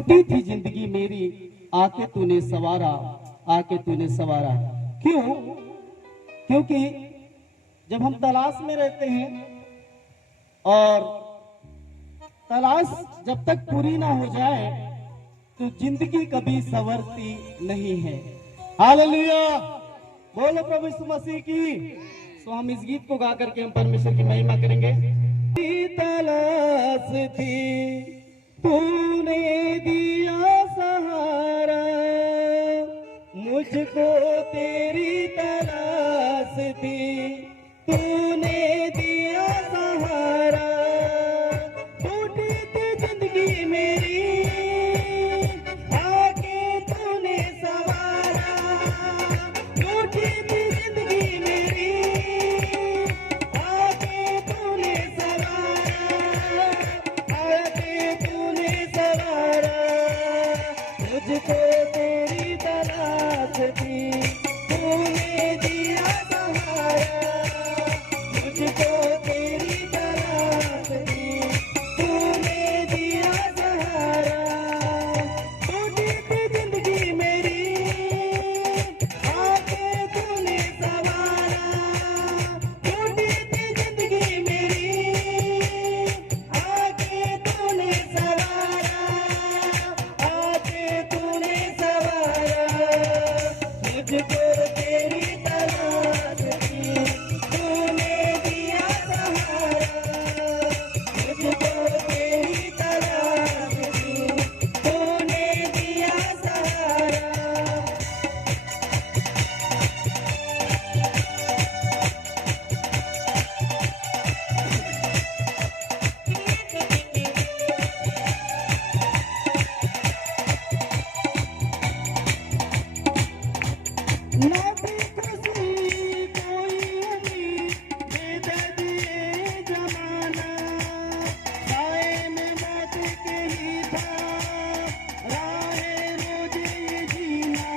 टूटी थी जिंदगी मेरी, आके तूने सवारा, आके तूने सवारा। क्यों? क्योंकि जब हम तलाश में रहते हैं और तलाश जब तक पूरी ना हो जाए तो जिंदगी कभी संवरती नहीं है। हालेलुया, बोलो प्रभु यीशु मसीह की। तो हम इस गीत को गा करके हम परमेश्वर की महिमा करेंगे। तलाश थी तूने दिया सहारा, मुझको तेरी तलाश थी तूने दिया सहारा। टूटी थी जिंदगी मेरी, आके तूने सवारा। टूटी थी जिंदगी मेरी, आके तूने सवारा, आके तूने सवारा। मुझको तेरी तलाश थी तूने दिया सहारा, मुझको तेरी तलाश थी तूने दिया सहारा। टूटी थी जिंदगी मेरी, आके तूने सवारा। टूटी थी जिंदगी मेरी, आके तूने सवारा, आके तूने सवारा। मुझको तेरी तलाश थी तूने दिया सहारा, मुझको तेरी तलाश थी तूने दिया सहारा। ना भी खुशी कोई उम्मीद, बेदर्द ये जमाना। साए में मौत के ही था, राहें रोज ये जीना।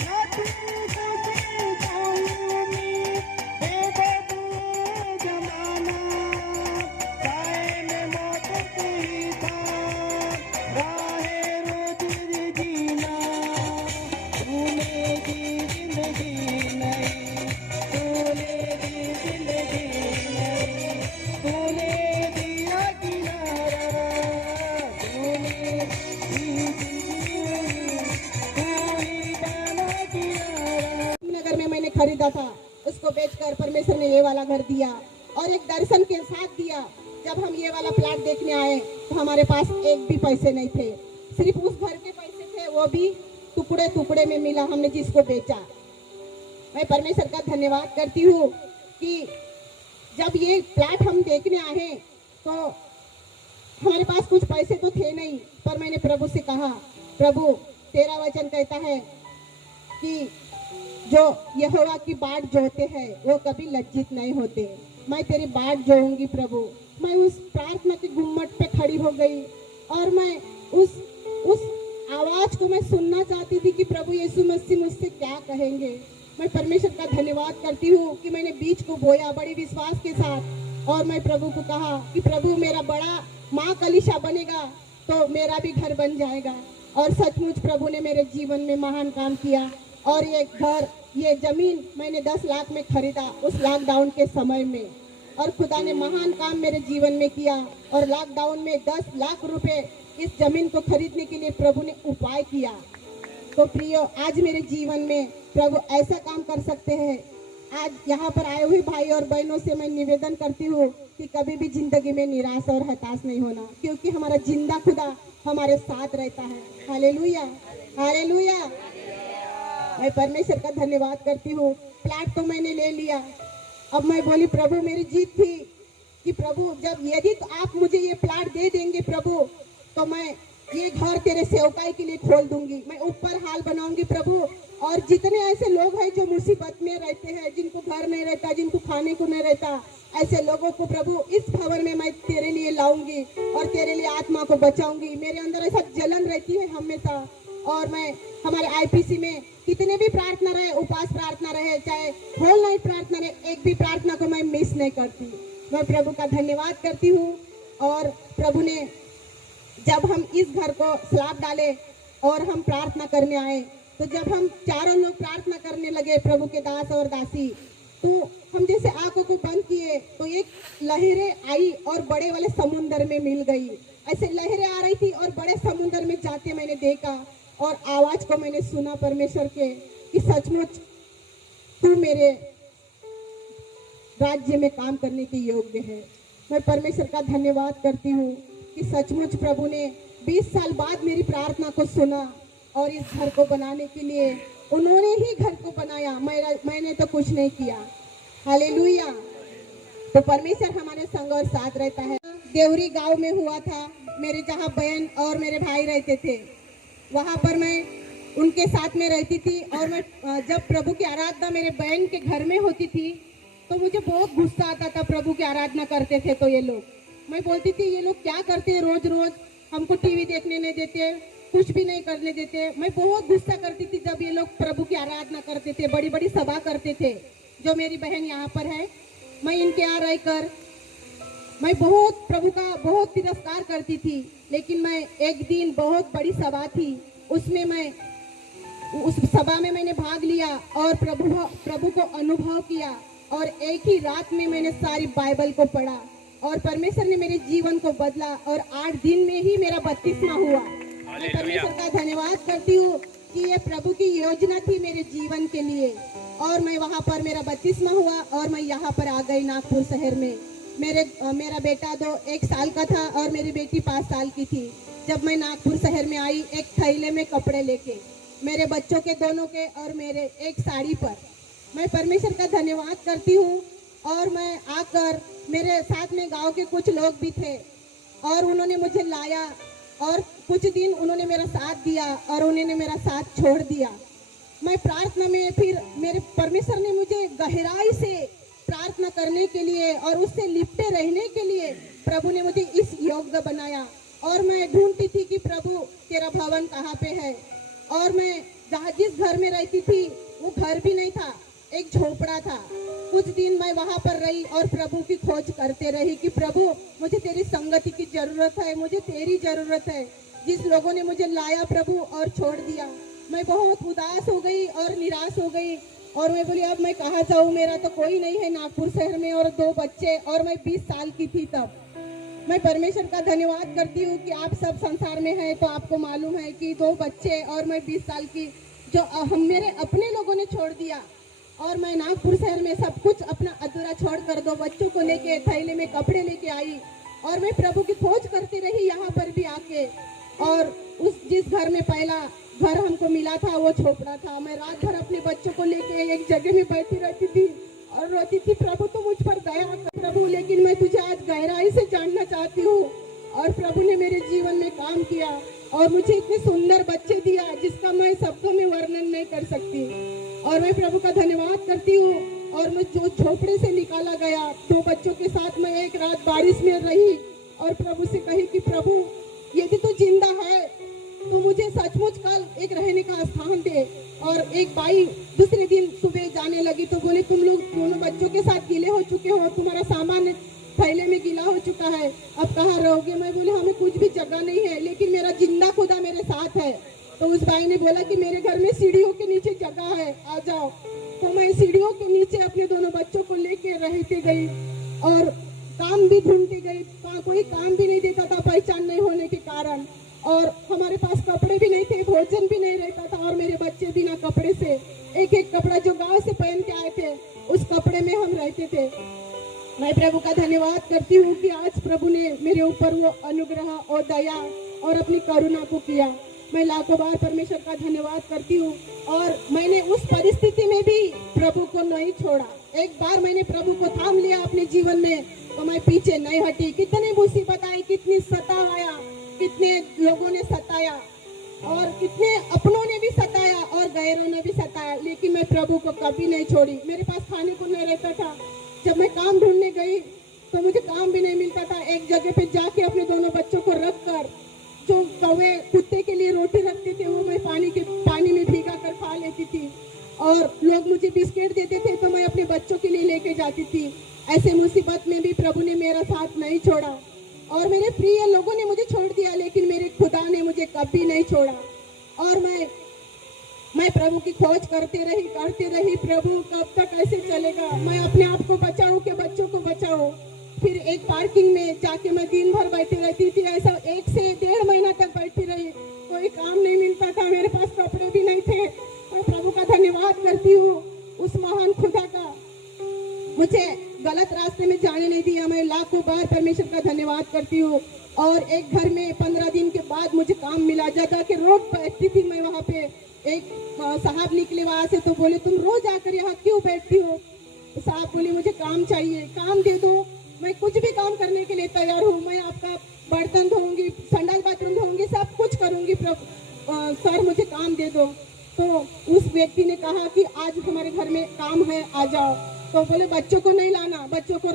ना भी खुशी कोई उम्मीद, बेदर्द ये जमाना। साए में मौत के ही था, राहें रोज ये जीना। तूने दी जिंदगी नई, तूने दी जिंदगी नई, तूने दिया किनारा। तूने दी जिंदगी नई, तू ही बना किनारा। नगर में मैंने खरीदा था, उसको बेचकर परमेश्वर ने ये वाला घर दिया और एक दर्शन के साथ दिया। जब हम ये वाला प्लाट देखने आए तो हमारे पास एक भी पैसे नहीं थे, सिर्फ उस घर के पैसे थे, वो भी टुकड़े टुकड़े में मिला हमने जिसको बेचा। मैं परमेश्वर का धन्यवाद करती हूँ कि जब ये प्लाट हम देखने आए तो हमारे पास कुछ पैसे तो थे नहीं, पर मैंने प्रभु से कहा, प्रभु तेरा वचन कहता है कि जो यहोवा की बाट जोते हैं वो कभी लज्जित नहीं होते। मैं तेरी बाट जोऊंगी प्रभु। मैं उस प्रार्थना के गुम्मट पे खड़ी हो गई और मैं उस आवाज को मैं सुनना चाहती थी कि प्रभु यीशु मसीह मुझसे क्या कहेंगे। मैं परमेश्वर का धन्यवाद करती हूँ कि मैंने बीज को बोया बड़े विश्वास के साथ और मैं प्रभु को कहा कि प्रभु मेरा बड़ा माँ कलीशा बनेगा तो मेरा भी घर बन जाएगा। और सचमुच प्रभु ने मेरे जीवन में महान काम किया और ये घर, ये जमीन मैंने 10 लाख में खरीदा उस लॉकडाउन के समय में, और खुदा ने महान काम मेरे जीवन में किया। और लॉकडाउन में 10 लाख रुपए इस जमीन को खरीदने के लिए प्रभु ने उपाय किया। तो प्रियो, आज मेरे जीवन में प्रभु ऐसा काम कर सकते हैं। आज यहाँ पर आए हुए भाई और बहनों से मैं निवेदन करती हूँ कि कभी भी जिंदगी में निराश और हताश नहीं होना, क्योंकि हमारा जिंदा खुदा हमारे साथ रहता है। Hallelujah, hallelujah. मैं परमेश्वर का धन्यवाद करती हूँ। प्लाट तो मैंने ले लिया। अब मैं बोली प्रभु, मेरी जीत थी कि प्रभु जब यदि तो आप मुझे ये प्लाट दे देंगे प्रभु, तो मैं ये घर तेरे सेवकाई के लिए खोल दूंगी। मैं ऊपर हाल बनाऊंगी प्रभु। और जितने ऐसे लोग हैं जो मुसीबत में रहते हैं, जिनको घर नहीं रहता, जिनको खाने को नहीं रहता, ऐसे लोगों को प्रभु इस भवन में मैं तेरे लिए लाऊंगी और तेरे लिए आत्मा को बचाऊंगी। मेरे अंदर ऐसा जलन रहती है हमेशा। और मैं हमारे आईपीसी में कितने भी प्रार्थना रहे, उपास प्रार्थना रहे, चाहे होल नाइट प्रार्थना रहे, एक भी प्रार्थना को मैं मिस नहीं करती। मैं प्रभु का धन्यवाद करती हूँ। और प्रभु ने जब हम इस घर को स्लैब डाले और हम प्रार्थना करने आए, तो जब हम चारों लोग प्रार्थना करने लगे, प्रभु के दास और दासी, तो हम जैसे आंखों को बंद किए तो एक लहरें आई और बड़े वाले समुंदर में मिल गई। ऐसे लहरें आ रही थी और बड़े समुंदर में जाते मैंने देखा और आवाज को मैंने सुना परमेश्वर के कि सचमुच तू मेरे राज्य में काम करने के योग्य है। मैं परमेश्वर का धन्यवाद करती हूँ कि सचमुच प्रभु ने 20 साल बाद मेरी प्रार्थना को सुना और इस घर को बनाने के लिए उन्होंने ही घर को बनाया, मैंने तो कुछ नहीं किया। हालेलुया। तो परमेश्वर हमारे संग और साथ रहता है। देवरी गांव में हुआ था, मेरे जहाँ बहन और मेरे भाई रहते थे, वहाँ पर मैं उनके साथ में रहती थी। और मैं जब प्रभु की आराधना मेरे बहन के घर में होती थी तो मुझे बहुत गुस्सा आता था। प्रभु की आराधना करते थे तो ये लोग, मैं बोलती थी ये लोग क्या करते हैं, रोज रोज हमको टीवी देखने नहीं देते, कुछ भी नहीं करने देते। मैं बहुत गुस्सा करती थी जब ये लोग प्रभु की आराधना करते थे, बड़ी बड़ी सभा करते थे। जो मेरी बहन यहाँ पर है, मैं इनके यहाँ रहकर मैं बहुत प्रभु का बहुत तिरस्कार करती थी। लेकिन मैं एक दिन बहुत बड़ी सभा थी, उसमें मैं उस सभा में मैंने भाग लिया और प्रभु को अनुभव किया और एक ही रात में मैंने सारी बाइबल को पढ़ा और परमेश्वर ने मेरे जीवन को बदला और 8 दिन में ही मेरा बपतिस्मा हुआ। मैं परमेश्वर का धन्यवाद करती हूँ कि ये प्रभु की योजना थी मेरे जीवन के लिए। और मैं वहाँ पर मेरा बपतिस्मा हुआ और मैं यहाँ पर आ गई नागपुर शहर में। मेरा बेटा 1 साल का था और मेरी बेटी 5 साल की थी। जब मैं नागपुर शहर में आई, एक थैले में कपड़े लेके, मेरे बच्चों के दोनों के और मेरे एक साड़ी पर, मैं परमेश्वर का धन्यवाद करती हूँ। और मैं आकर, मेरे साथ में गांव के कुछ लोग भी थे और उन्होंने मुझे लाया और कुछ दिन उन्होंने मेरा साथ दिया और उन्होंने मेरा साथ छोड़ दिया। मैं प्रार्थना में फिर मेरे परमेश्वर ने मुझे गहराई से प्रार्थना करने के लिए और उससे लिपटे रहने के लिए प्रभु ने मुझे इस योग्य बनाया। और मैं ढूंढती थी कि प्रभु तेरा भवन कहाँ पे है। और मैं जिस घर में रहती थी वो घर भी नहीं था, एक झोपड़ा था। कुछ दिन मैं वहाँ पर रही और प्रभु की खोज करते रही कि प्रभु मुझे तेरी संगति की जरूरत है, मुझे तेरी जरूरत है। जिस लोगों ने मुझे लाया प्रभु और छोड़ दिया, मैं बहुत उदास हो गई और निराश हो गई। और मैं बोली अब मैं कहाँ जाऊँ, मेरा तो कोई नहीं है नागपुर शहर में और 2 बच्चे, और मैं 20 साल की थी तब। मैं परमेश्वर का धन्यवाद करती हूँ कि आप सब संसार में हैं तो आपको मालूम है कि 2 बच्चे और मैं 20 साल की, जो हम मेरे अपने लोगों ने छोड़ दिया। और मैं नागपुर शहर में सब कुछ अपना अधूरा छोड़कर 2 बच्चों को लेके थैले में कपड़े लेके आई और मैं प्रभु की खोज करती रही यहाँ पर भी आके। और जिस घर में पहला घर हमको मिला था वो झोपड़ा था। मैं रात भर अपने बच्चों को लेके एक जगह में बैठी रहती थी और रोती थी, प्रभु तो मुझ पर दया कर प्रभु, लेकिन मैं तुझे आज गहराई से जानना चाहती हूँ। और प्रभु ने मेरे जीवन में काम किया और मुझे इतने सुंदर बच्चे दिया जिसका मैं शब्दों में वर्णन नहीं कर सकती। और मैं प्रभु का धन्यवाद करती हूँ। और मैं जो झोपड़े से निकाला गया 2 बच्चों के साथ मैं एक रात बारिश में रही और प्रभु से कही कि प्रभु यदि तू जिंदा है तो मुझे सचमुच कल एक रहने का स्थान दे। और एक बाई दूसरे दिन सुबह जाने लगी तो बोले तुम लोग दोनों बच्चों के साथ गीले हो चुके हो, तुम्हारा सामान थैले में गीला हो चुका है, अब कहाँ रहोगे। मैं बोले हमें कुछ भी जगह नहीं है, लेकिन मेरा जिंदा खुदा मेरे साथ है। तो उस भाई ने बोला कि मेरे घर में सीढ़ियों के नीचे जगह है, आ जाओ। तो मैं सीढ़ियों के नीचे अपने दोनों बच्चों को लेके रहते गई और काम भी ढूंढती गई। कोई काम भी नहीं देता था पहचान नहीं होने के कारण, और हमारे पास कपड़े भी नहीं थे, भोजन भी नहीं रहता था। और मेरे बच्चे बिना कपड़े से, एक कपड़ा जो गांव से पहन के आए थे उस कपड़े में हम रहते थे। मैं प्रभु का धन्यवाद करती हूँ कि आज प्रभु ने मेरे ऊपर वो अनुग्रह और दया और अपनी करुणा को किया। मैं लाखों बार परमेश्वर का धन्यवाद करती हूँ। और मैंने उस परिस्थिति में भी प्रभु को नहीं छोड़ा। एक बार मैंने प्रभु को थाम लिया अपने जीवन में तो मैं पीछे नहीं हटी। कितनी मुसीबत आई, कितनी सताया, कितने लोगों ने सताया और कितने अपनों ने भी सताया और गैरों ने भी सताया, लेकिन मैं प्रभु को कभी नहीं छोड़ी। मेरे पास खाने को नहीं रहता था। जब मैं काम ढूंढने गई तो मुझे काम भी नहीं मिलता था। एक जगह पे जाके अपने दोनों बच्चों को रख कर, जो कौवे कुत्ते के लिए रोटी रखते थे वो मैं पानी में भिगा कर खा लेती थी। और लोग मुझे बिस्किट देते थे तो मैं अपने बच्चों के लिए लेके जाती थी। ऐसे मुसीबत में भी प्रभु ने मेरा साथ नहीं छोड़ा। और मेरे प्रिय लोगों ने मुझे छोड़ दिया, लेकिन मेरे खुदा ने मुझे कभी नहीं छोड़ा। और मैं प्रभु की खोज करते रही। प्रभु कब तक ऐसे चलेगा? मैं अपने आप को बचाऊं कि बच्चों को बचाऊं? फिर एक पार्किंग में जाके मैं दिन भर बैठी रहती थी, ऐसा 1 से 1.5 महीना तक बैठी रही। कोई काम नहीं मिलता था, मेरे पास कपड़े भी नहीं थे। मैं प्रभु का धन्यवाद करती हूँ, उस महान खुदा का। मुझे गलत रास्ते में जाने नहीं दिया। मैं लाखों बार परमेश्वर का धन्यवाद करती हूँ। और एक घर में 15 दिन के बाद मुझे काम मिला। जगह के रोड बैठती थी मैं वहाँ पे, एक साहब निकले वहाँ से, तो बोले तुम रोज आकर यहाँ क्यों बैठती हो? तो साहब बोले मुझे काम चाहिए, काम दे दो। मैं कुछ भी काम करने के लिए तैयार हूँ। मैं आपका बर्तन धोऊंगी, संडास बाथरूम धोऊंगी, सब कुछ करूंगी। सर मुझे काम दे दो। तो उस व्यक्ति ने कहा कि आज हमारे घर में काम है, आ जाओ। तो बोले बच्चों को नहीं लाना, बच्चों को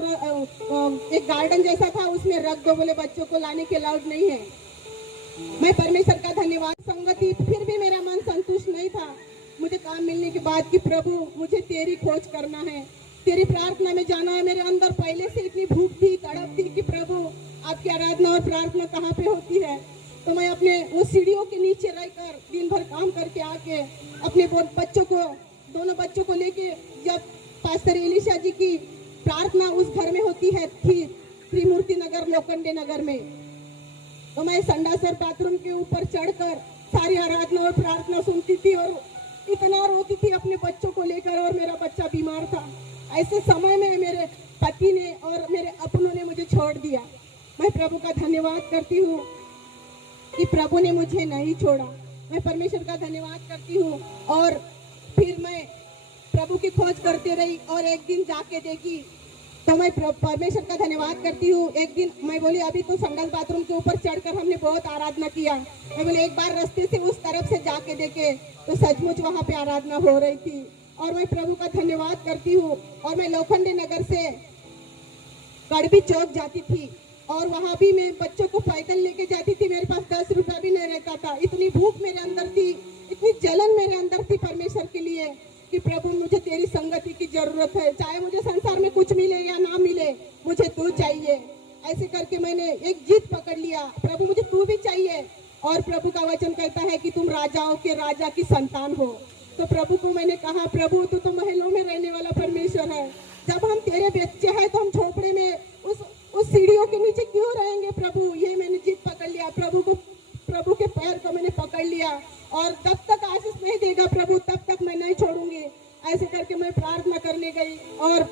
एक गार्डन जैसा था उसमें रख दो। बोले बच्चों को लाने के अलाउड नहीं है। मैं परमेश्वर का धन्यवाद। संगति फिर भी मेरा मन संतुष्ट नहीं था मुझे काम मिलने के बाद कि प्रभु मुझे तेरी खोज करना है, तेरी प्रार्थना में जाना है। मेरे अंदर पहले से इतनी भूख थी, तड़प थी कि प्रभु आपकी आराधना और प्रार्थना कहाँ पे होती है। तो मैं अपने उस सीढ़ियों के नीचे रहकर दिन भर काम करके आके अपने बच्चों को, दोनों बच्चों को लेके, जब पास्टर एलिशा जी की प्रार्थना उस घर में होती है थी त्रिमूर्ति नगर लोखंडे नगर में, तो मैं संडास और बाथरूम के ऊपर चढ़कर सारी आराधना और प्रार्थना सुनती थी और इतना रोती थी अपने बच्चों को लेकर। और मेरा बच्चा बीमार था। ऐसे समय में मेरे पति ने और मेरे अपनों ने मुझे छोड़ दिया। मैं प्रभु का धन्यवाद करती हूँ कि प्रभु ने मुझे नहीं छोड़ा। मैं परमेश्वर का धन्यवाद करती हूँ। और फिर मैं प्रभु की खोज करते रही और एक दिन जाके देखी, तो मैं परमेश्वर का धन्यवाद करती हूँ। एक दिन मैं बोली अभी तो संडास बाथरूम के ऊपर चढ़कर हमने बहुत आराधना किया। मैं बोले एक बार रास्ते से उस तरफ से जाके देखे तो सचमुच वहाँ पे आराधना हो रही थी। और मैं प्रभु का धन्यवाद करती हूँ। और मैं लोखंडे नगर से कड़बी चौक जाती थी और वहाँ भी मैं बच्चों को पैदल लेके जाती थी। मेरे पास 10 रुपया भी नहीं रहता था। इतनी भूख मेरे अंदर थी, इतनी जलन मेरे अंदर थी परमेश्वर के लिए कि प्रभु मुझे तेरी संगति की जरूरत है। चाहे मुझे संसार में कुछ मिले या ना मिले, मुझे तू चाहिए। ऐसे करके मैंने एक जीत पकड़ लिया, प्रभु मुझे तू भी चाहिए। और प्रभु का वचन कहता है कि तुम राजाओं के राजा की संतान हो। तो प्रभु को मैंने कहा प्रभु तू तो महलों में रहने वाला परमेश्वर है। जब हम तेरे बच्चे हैं तो हम झोपड़े में उस सीढ़ियों के नीचे क्यों रहेंगे प्रभु? ये मैंने जीत पकड़ लिया। प्रभु के पैर को मैंने पकड़ लिया और तब तक आशीष नहीं देगा प्रभु, तब तक मैं नहीं छोड़ूंगी। ऐसे करके मैं प्रार्थना करने गई और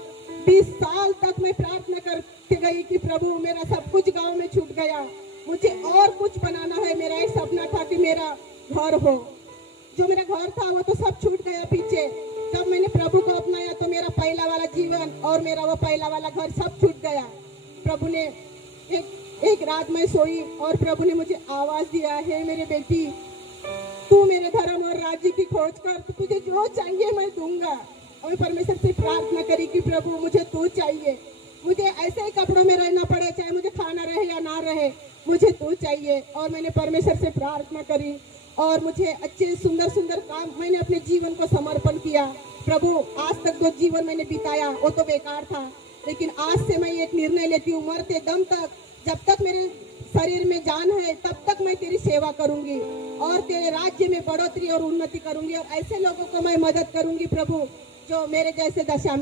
20 साल तक मैं प्रार्थना करते गई कि प्रभु मेरा सब कुछ गांव में छूट गया, मुझे और कुछ बनाना है। मेरा एक सपना था कि मेरा घर हो। जो मेरा घर था वो तो सब छूट गया पीछे। जब मैंने प्रभु को अपनाया तो मेरा पहला वाला जीवन और मेरा वो पहला वाला घर सब छूट गया। प्रभु ने एक रात में सोई और प्रभु ने मुझे आवाज दिया, है मेरे बेटी तू मेरे धर्म और राज्य की खोज कर, तो तुझे जो चाहिए मैं दूंगा। और परमेश्वर से प्रार्थना करी कि प्रभु मुझे तू चाहिए, मुझे ऐसे ही कपड़ों में रहना पड़े, चाहे मुझे खाना रहे या ना रहे, मुझे तू चाहिए। और मैंने परमेश्वर से प्रार्थना करी और मुझे अच्छे सुंदर सुंदर काम, मैंने अपने जीवन को समर्पण किया। प्रभु आज तक जो जीवन मैंने बिताया वो तो बेकार था, लेकिन आज से मैं एक निर्णय लेती हूँ, मरते दम तक, जब तक मेरे शरीर में जान है तब तक मैं तेरी सेवा करूंगी और तेरे राज्य में बढ़ोतरी और उन्नति करूंगी और ऐसे लोगों को मैं मदद करूंगी प्रभु जो मेरे जैसे दशा में